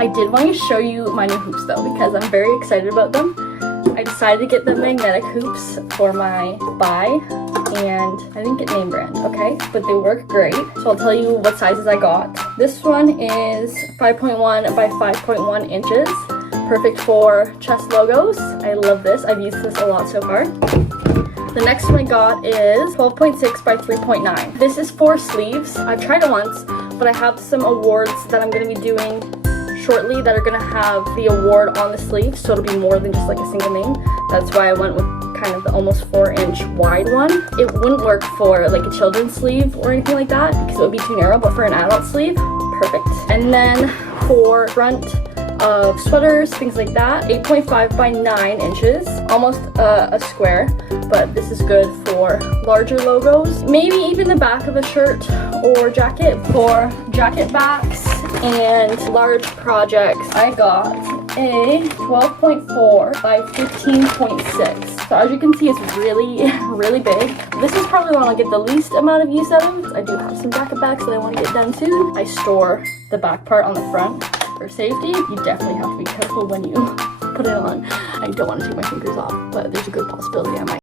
I did want to show you my new hoops though, because I'm very excited about them. I decided to get the magnetic hoops for my BAI, and I didn't get name brand, okay? But they work great. So I'll tell you what sizes I got. This one is 5.1 by 5.1 inches. Perfect for chest logos. I love this. I've used this a lot so far. The next one I got is 12.6 by 3.9. This is for sleeves. I've tried it once, but I have some awards that I'm going to be doing shortly that are going to have the award on the sleeve, so it'll be more than just like a single name. That's why I went with kind of the almost 4-inch wide one. It wouldn't work for like a children's sleeve or anything like that because it would be too narrow, but for an adult sleeve, perfect. And then for front of sweaters, things like that, 8.5 by 9 inches, almost a square, but this is good for larger logos, maybe even the back of a shirt or jacket. For jacket backs and large projects, I got a 12.4 by 15.6. So as you can see, it's really big. This is probably the one I'll get the least amount of use out of. I do have some jacket backs that I want to get done too. I store the back part on the front for safety. You definitely have to be careful when you put it on. I don't want to take my fingers off, but there's a good possibility I might.